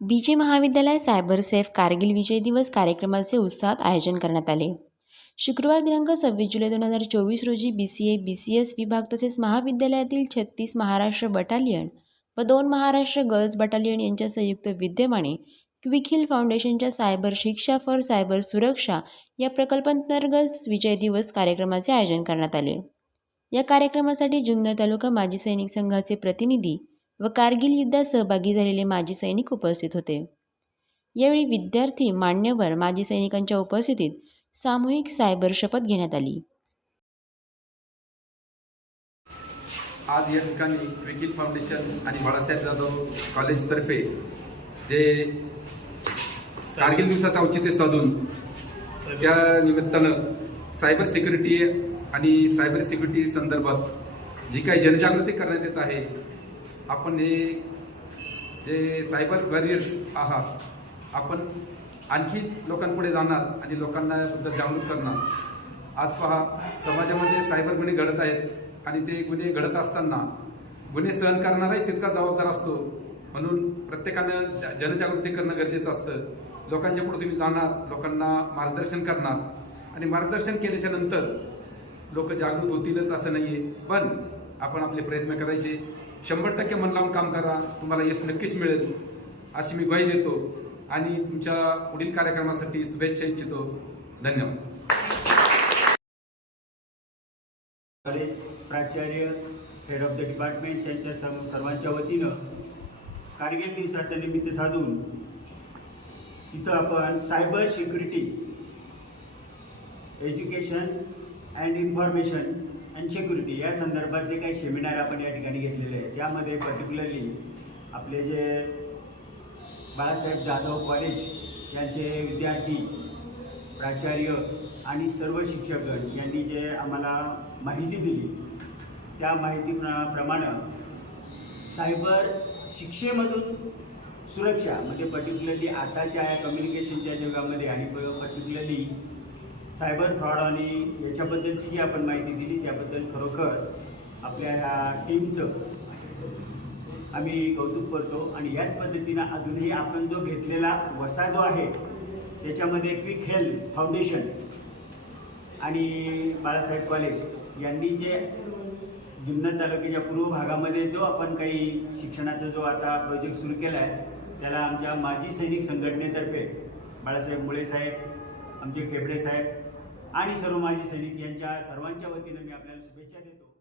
B J महाविद्यालय cyber safe Kargil विजय दिवस कार्यक्रमाचे उत्साहात आयोजन करण्यात आले. शुक्रवार दिनांक सव्वीस जुलै दोन हजार चोवीस रोजी B C A B C S विभाग तसेच महाविद्यालयातील छत्तीस महाराष्ट्र बटालियन व दोन महाराष्ट्र गर्ल्स बटालियन यांच्या संयुक्त विद्यमाने क्विखिल फाउंडेशनच्या सायबर शिक्षा फॉर सायबर सुरक्षा या प्रकल्पांतर्गत विजय दिवस कार्यक्रमाचे आयोजन करण्यात आले. या कार्यक्रमासाठी जुन्नर तालुका माजी सैनिक संघाचे प्रतिनिधी व कारगिल युद्धात सहभागी झालेले माजी सैनिक उपस्थित होते. यावेळी विद्यार्थी मान्यवर माजी सैनिकांच्या उपस्थितीत सामूहिक सायबर शपथ घेण्यात आली. आज या ठिकाणी विकील फाउंडेशन आणि बाळासाहेब जाधव कॉलेजतर्फे जे कारगिल दिवसाचं औचित्य साधून त्या निमित्तानं सायबर सिक्युरिटी आणि सायबर सिक्युरिटी संदर्भात जी काही जनजागृती करण्यात येत आहे आपण हे जे सायबर बॅरियर्स आहात आपण आणखी लोकांपुढे जाणार आणि लोकांना याबद्दल करणार. आज पहा समाजामध्ये सायबर गुन्हे घडत आहेत आणि ते गुन्हे घडत असताना गुन्हे सहन करणाराही तितका जबाबदार असतो. म्हणून प्रत्येकानं ज- जनजागृती करणं गरजेचं असतं. लोकांच्या पुढे तुम्ही जाणार लोकांना मार्गदर्शन करणार आणि मार्गदर्शन केल्याच्यानंतर लोक जागृत होतीलच असं नाही आहे पण आपण आपले प्रयत्न करायचे. शंभर टक्के मन लावून काम करा. तुम्हाला यश नक्कीच मिळेल. अशी मी ग्वाही देतो. आणि तुमच्या पुढील कार्यक्रमासाठी शुभेच्छा इच्छितो. धन्यवाद. कॉलेज प्राचार्य हेड ऑफ द डिपार्टमेंट यांच्या सर्वांच्या वतीनं कारगिल दिवसाच्या निमित्त साधून तिथं आपण cyber security education and information आणि सिक्युरिटी या संदर्भात जे काही सेमिनार आपण या ठिकाणी घेतलेले आहे त्यामध्ये पर्टिक्युलरली आपले जे बाळासाहेब जाधव कॉलेज यांचे विद्यार्थी प्राचार्य आणि सर्व शिक्षकगण यांनी जे आम्हाला माहिती दिली त्या माहितीप्रमाणे सायबर शिक्षेमधून सुरक्षा म्हणजे पर्टिक्युलरली आताच्या या कम्युनिकेशनच्या जगामध्ये आणि पर्टिक्युलरली सायबर फ्रॉड आणि याच्याबद्दलची जी आपण माहिती दिली त्याबद्दल खरोखर आपल्या ह्या टीमचं आम्ही कौतुक करतो. आणि याच पद्धतीनं अजूनही आपण जो घेतलेला वसा जो आहे त्याच्यामध्ये क्विक हेल्थ फाउंडेशन आणि बाळासाहेब कॉलेज यांनी जे जुन्नर तालुक्याच्या पूर्व भागामध्ये जो आपण काही शिक्षणाचा जो आता प्रोजेक्ट सुरू केला आहे त्याला आमच्या माजी सैनिक संघटनेतर्फे बाळासाहेब मुळे साहेब आमचे खेबडे साहेब आणि सर्व माजी सैनिक यांच्या सर्वांच्या वतीनं मी आपल्याला शुभेच्छा देतो.